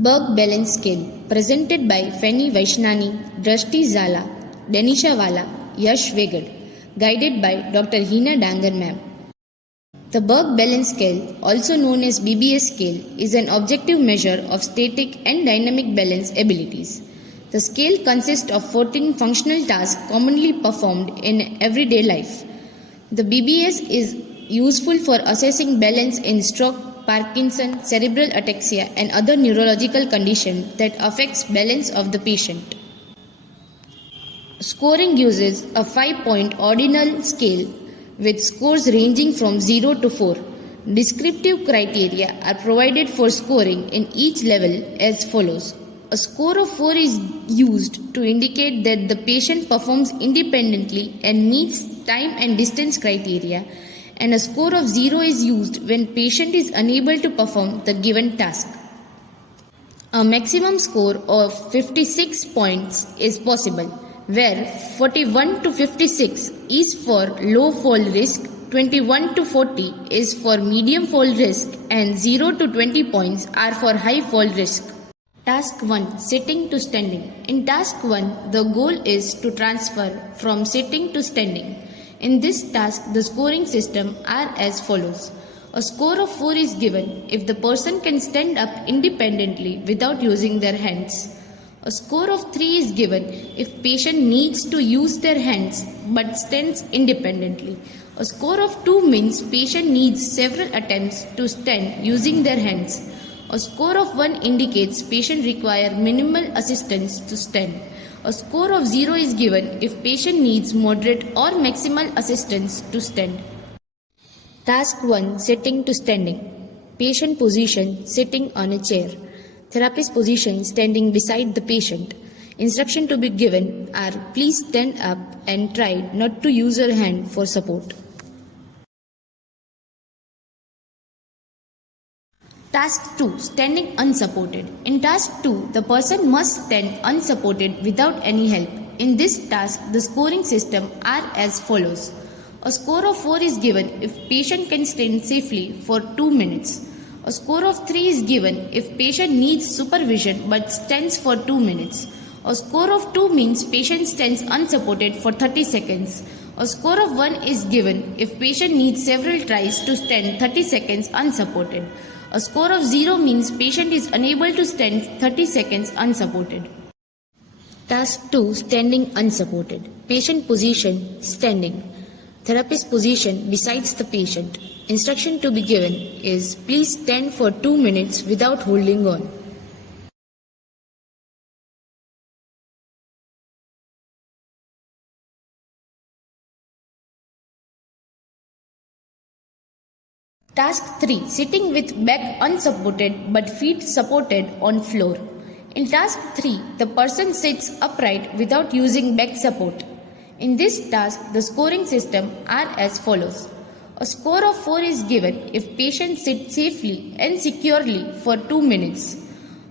Berg Balance Scale, presented by Fanny Vaishnani, Drashti Zala, Denisha Wala, Yash Vegad, guided by Dr. Hina Dangar Ma'am. The Berg Balance Scale, also known as BBS scale, is an objective measure of static and dynamic balance abilities. The scale consists of 14 functional tasks commonly performed in everyday life. The BBS is useful for assessing balance in stroke, Parkinson, cerebral ataxia, and other neurological conditions that affects balance of the patient. Scoring uses a 5-point ordinal scale with scores ranging from 0 to 4. Descriptive criteria are provided for scoring in each level as follows. A score of 4 is used to indicate that the patient performs independently and meets time and distance criteria, and a score of 0 is used when patient is unable to perform the given task. A maximum score of 56 points is possible, where 41 to 56 is for low fall risk, 21 to 40 is for medium fall risk, and 0 to 20 points are for high fall risk. Task 1. Sitting to standing. In task 1, the goal is to transfer from sitting to standing. In this task, the scoring system are as follows. A score of 4 is given if the person can stand up independently without using their hands. A score of 3 is given if patient needs to use their hands but stands independently. A score of 2 means patient needs several attempts to stand using their hands. A score of 1 indicates patient require minimal assistance to stand. A score of 0 is given if patient needs moderate or maximal assistance to stand. Task 1. Sitting to standing. Patient position, sitting on a chair. Therapist position, standing beside the patient. Instruction to be given are please stand up and try not to use your hand for support. Task 2. Standing unsupported. In task 2, the person must stand unsupported without any help. In this task, the scoring system are as follows. A score of 4 is given if patient can stand safely for 2 minutes. A score of 3 is given if patient needs supervision but stands for 2 minutes. A score of 2 means patient stands unsupported for 30 seconds. A score of 1 is given if patient needs several tries to stand 30 seconds unsupported. A score of 0 means patient is unable to stand 30 seconds unsupported. Task 2. Standing unsupported. Patient position, standing. Therapist position besides the patient. Instruction to be given is please stand for 2 minutes without holding on. Task 3. Sitting with back unsupported but feet supported on floor. In task 3, the person sits upright without using back support. In this task, the scoring system are as follows. A score of 4 is given if patient sits safely and securely for 2 minutes.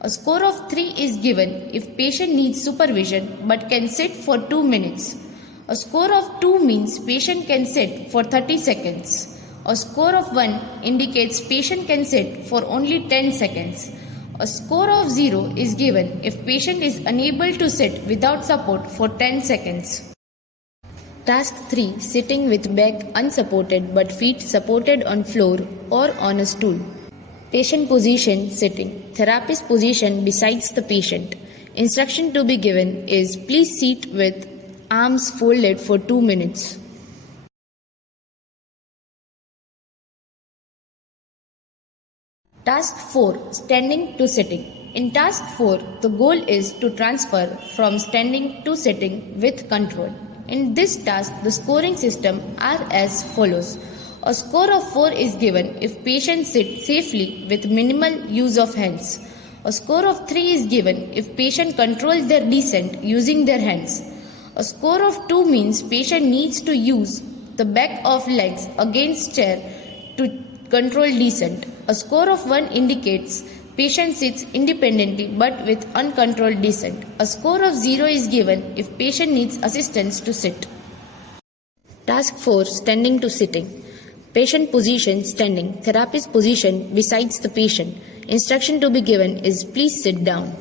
A score of 3 is given if patient needs supervision but can sit for 2 minutes. A score of 2 means patient can sit for 30 seconds. A score of 1 indicates patient can sit for only 10 seconds. A score of 0 is given if patient is unable to sit without support for 10 seconds. Task 3. Sitting with back unsupported but feet supported on floor or on a stool. Patient position, sitting. Therapist position besides the patient. Instruction to be given is please sit with arms folded for 2 minutes. Task 4. Standing to sitting. In task 4, the goal is to transfer from standing to sitting with control. In this task, the scoring system are as follows. A score of 4 is given if patient sits safely with minimal use of hands. A score of 3 is given if patient controls their descent using their hands. A score of 2 means patient needs to use the back of legs against chair to control descent. A score of 1 indicates patient sits independently but with uncontrolled descent. A score of 0 is given if patient needs assistance to sit. Task 4. Standing to sitting. Patient position, standing. Therapist position besides the patient. Instruction to be given is please sit down.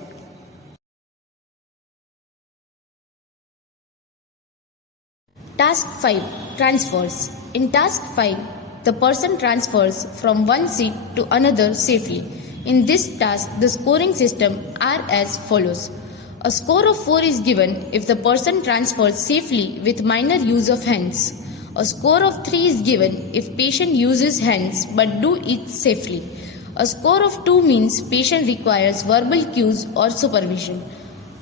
Task 5. Transfers. In task 5, the person transfers from one seat to another safely. In this task, the scoring system are as follows. A score of 4 is given if the person transfers safely with minor use of hands. A score of 3 is given if patient uses hands but do it safely. A score of 2 means patient requires verbal cues or supervision.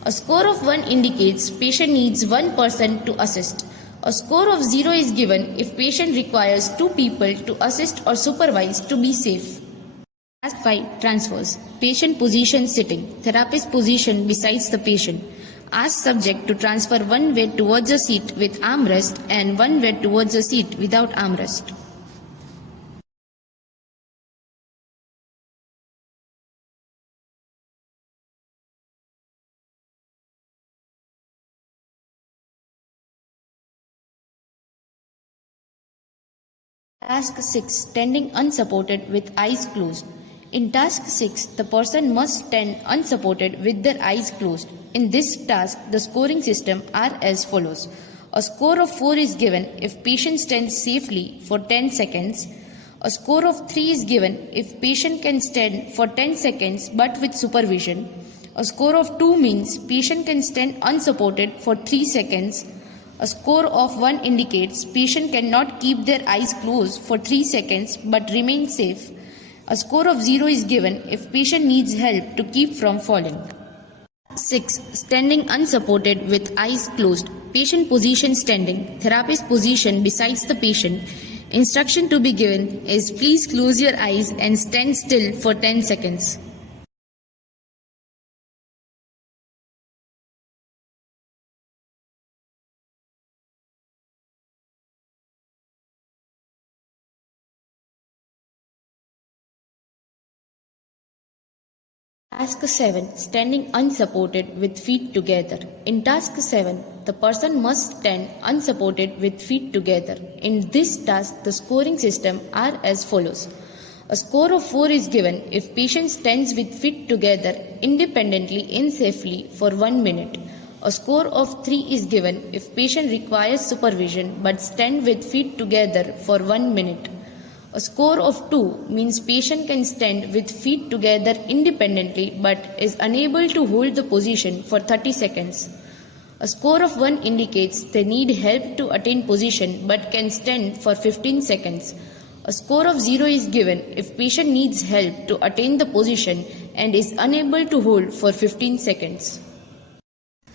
A score of 1 indicates patient needs one person to assist. A score of 0 is given if patient requires 2 people to assist or supervise to be safe. Task 5. Transfers. Patient position sitting. Therapist position besides the patient. Ask subject to transfer one weight towards a seat with armrest and one weight towards a seat without armrest. Task 6. Standing unsupported with eyes closed. In task 6, the person must stand unsupported with their eyes closed. In this task, the scoring system are as follows. A score of 4 is given if patient stands safely for 10 seconds. A score of 3 is given if patient can stand for 10 seconds but with supervision. A score of 2 means patient can stand unsupported for 3 seconds. A score of 1 indicates patient cannot keep their eyes closed for 3 seconds but remain safe. A score of 0 is given if patient needs help to keep from falling. 6. Standing unsupported with eyes closed. Patient position standing. Therapist position besides the patient. Instruction to be given is please close your eyes and stand still for 10 seconds. Task 7. Standing unsupported with feet together. In task 7, the person must stand unsupported with feet together. In this task, the scoring system are as follows. A score of 4 is given if patient stands with feet together independently in safely for 1 minute. A score of 3 is given if patient requires supervision but stand with feet together for 1 minute. A score of 2 means patient can stand with feet together independently but is unable to hold the position for 30 seconds. A score of 1 indicates they need help to attain position but can stand for 15 seconds. A score of 0 is given if patient needs help to attain the position and is unable to hold for 15 seconds.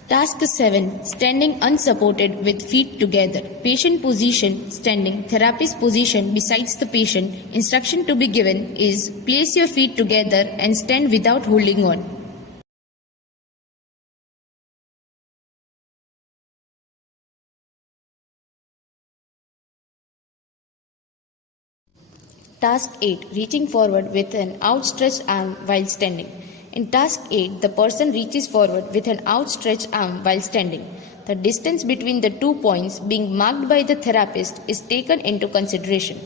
Task 7. Standing unsupported with feet together. Patient position standing. Therapist position besides the patient. Instruction to be given is place your feet together and stand without holding on. Task 8. Reaching forward with an outstretched arm while standing. In task 8, the person reaches forward with an outstretched arm while standing. The distance between the 2 points being marked by the therapist is taken into consideration.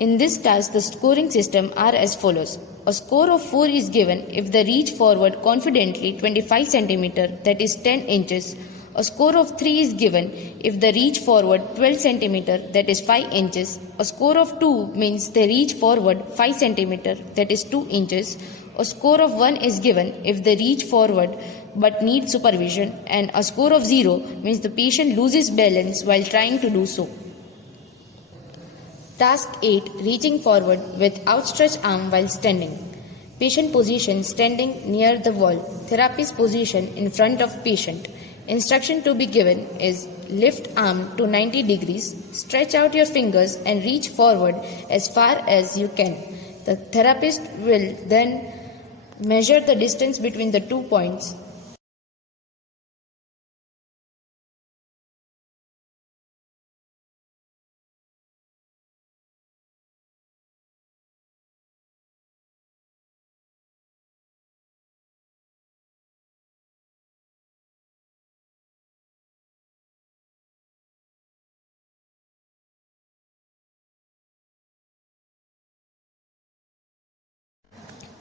In this task, the scoring system are as follows. A score of 4 is given if the reach forward confidently 25 cm, that is 10 inches. A score of 3 is given if the reach forward 12 cm, that is 5 inches. A score of 2 means they reach forward 5 cm, that is 2 inches. A score of 1 is given if they reach forward but need supervision, and a score of 0 means the patient loses balance while trying to do so. Task 8. Reaching forward with outstretched arm while standing. Patient position standing near the wall. Therapist position in front of patient. Instruction to be given is lift arm to 90 degrees, stretch out your fingers and reach forward as far as you can. The therapist will then measure the distance between the 2 points.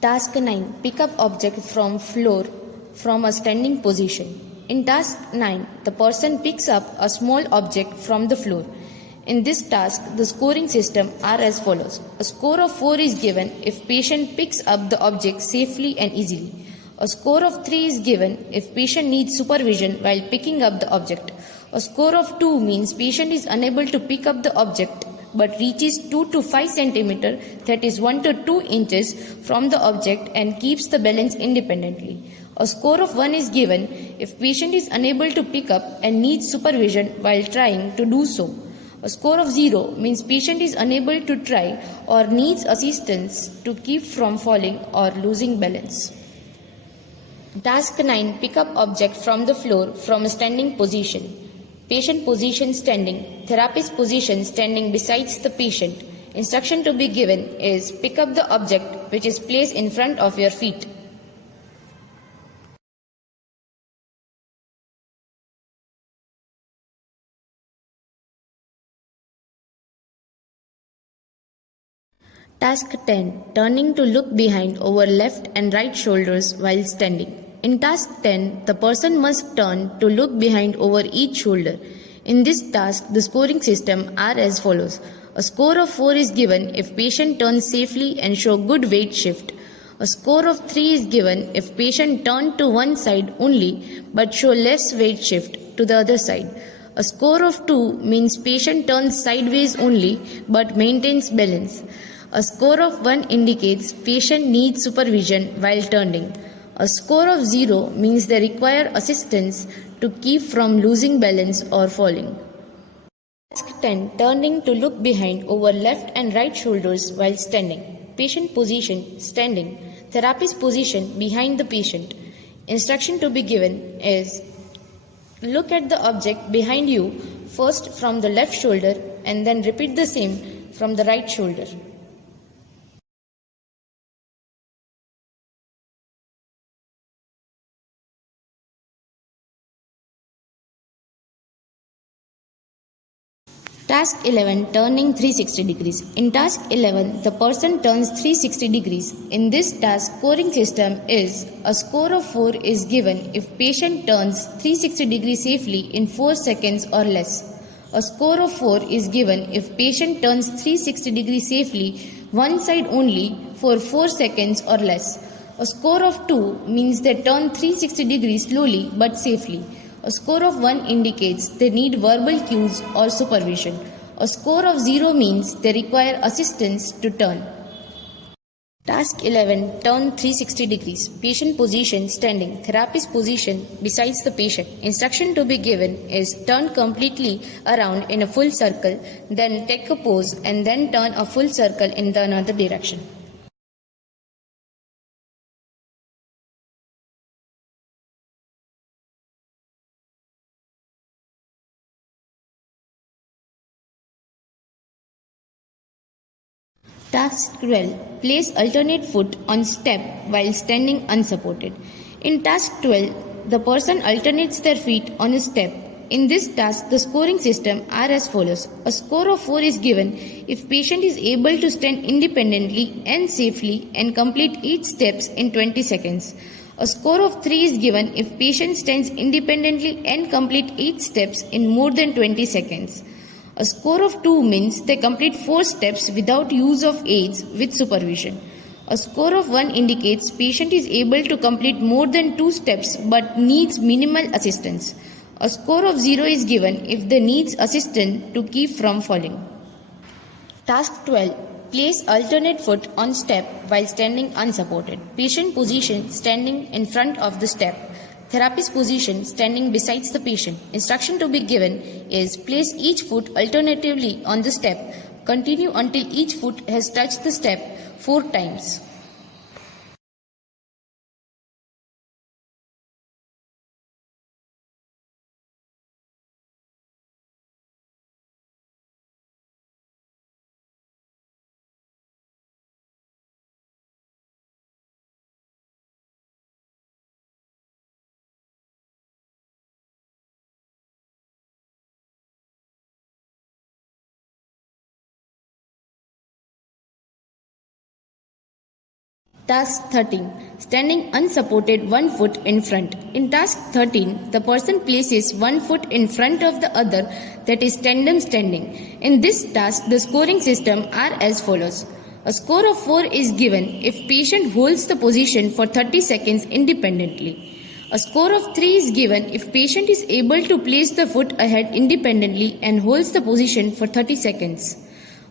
Task 9. Pick up object from floor from a standing position. In task 9, the person picks up a small object from the floor. In this task, the scoring system are as follows. A score of 4 is given if patient picks up the object safely and easily. A score of 3 is given if patient needs supervision while picking up the object. A score of 2 means patient is unable to pick up the object but reaches 2 to 5 centimeter, that is 1 to 2 inches from the object and keeps the balance independently. A score of 1 is given if patient is unable to pick up and needs supervision while trying to do so. A score of 0 means patient is unable to try or needs assistance to keep from falling or losing balance. Task 9. Pick up object from the floor from a standing position. Patient position standing. Therapist position standing besides the patient. Instruction to be given is pick up the object which is placed in front of your feet. Task 10. Turning to look behind over left and right shoulders while standing. In task 10, the person must turn to look behind over each shoulder. In this task, the scoring system are as follows. A score of 4 is given if patient turns safely and show good weight shift. A score of 3 is given if patient turn to one side only but show less weight shift to the other side. A score of 2 means patient turns sideways only but maintains balance. A score of 1 indicates patient needs supervision while turning. A score of 0 means they require assistance to keep from losing balance or falling. Task 10. Turning to look behind over left and right shoulders while standing. Patient position standing. Therapist position behind the patient. Instruction to be given is look at the object behind you first from the left shoulder and then repeat the same from the right shoulder. Task 11. Turning 360 degrees. In task 11, the person turns 360 degrees. In this task, scoring system is a score of 4 is given if patient turns 360 degrees safely in 4 seconds or less. A score of 4 is given if patient turns 360 degrees safely one side only for 4 seconds or less. A score of 2 means they turn 360 degrees slowly but safely. A score of 1 indicates they need verbal cues or supervision. A score of 0 means they require assistance to turn. Task 11. Turn 360 degrees. Patient position standing. Therapist position besides the patient. Instruction to be given is turn completely around in a full circle, then take a pose and then turn a full circle in the another direction. Task 12. Place alternate foot on step while standing unsupported. In task 12, the person alternates their feet on a step. In this task, the scoring system are as follows. A score of 4 is given if patient is able to stand independently and safely and complete each steps in 20 seconds. A score of 3 is given if patient stands independently and complete each steps in more than 20 seconds. A score of 2 means they complete 4 steps without use of aids with supervision. A score of 1 indicates patient is able to complete more than 2 steps but needs minimal assistance. A score of 0 is given if they needs assistance to keep from falling. Task 12. Place alternate foot on step while standing unsupported. Patient position standing in front of the step. Therapist position standing besides the patient. Instruction to be given is place each foot alternatively on the step. Continue until each foot has touched the step 4 times. Task 13. Standing unsupported 1 foot in front. In task 13, the person places 1 foot in front of the other, that is tandem standing. In this task, the scoring system are as follows. A score of 4 is given if patient holds the position for 30 seconds independently. A score of 3 is given if patient is able to place the foot ahead independently and holds the position for 30 seconds.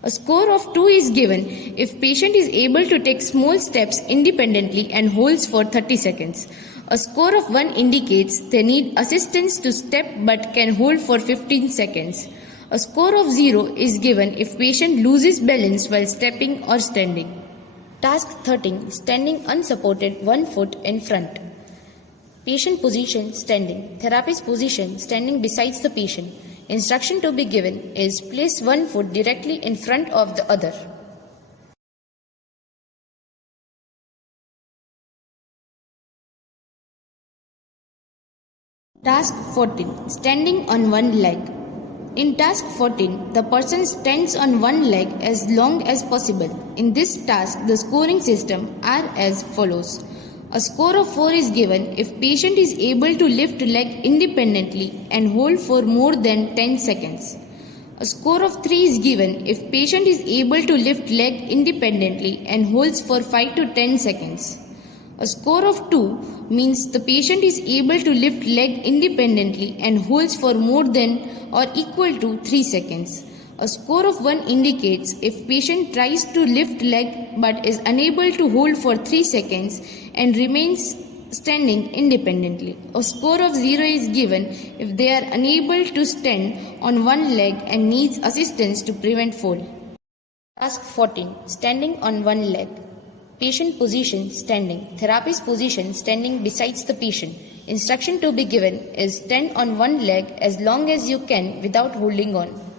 A score of 2 is given if patient is able to take small steps independently and holds for 30 seconds. A score of 1 indicates they need assistance to step but can hold for 15 seconds. A score of 0 is given if patient loses balance while stepping or standing. Task 13. Standing unsupported 1 foot in front. Patient position standing. Therapist position standing besides the patient. Instruction to be given is place 1 foot directly in front of the other. Task 14. Standing on one leg. In task 14, the person stands on one leg as long as possible. In this task, the scoring system are as follows. A score of 4 is given if patient is able to lift leg independently and hold for more than 10 seconds. A score of 3 is given if patient is able to lift leg independently and holds for 5 to 10 seconds. A score of 2 means the patient is able to lift leg independently and holds for more than or equal to 3 seconds. A score of 1 indicates if patient tries to lift leg but is unable to hold for 3 seconds and remains standing independently. A score of 0 is given if they are unable to stand on one leg and needs assistance to prevent fall. Task 14. Standing on one leg. Patient position standing. Therapist position standing besides the patient. Instruction to be given is stand on one leg as long as you can without holding on.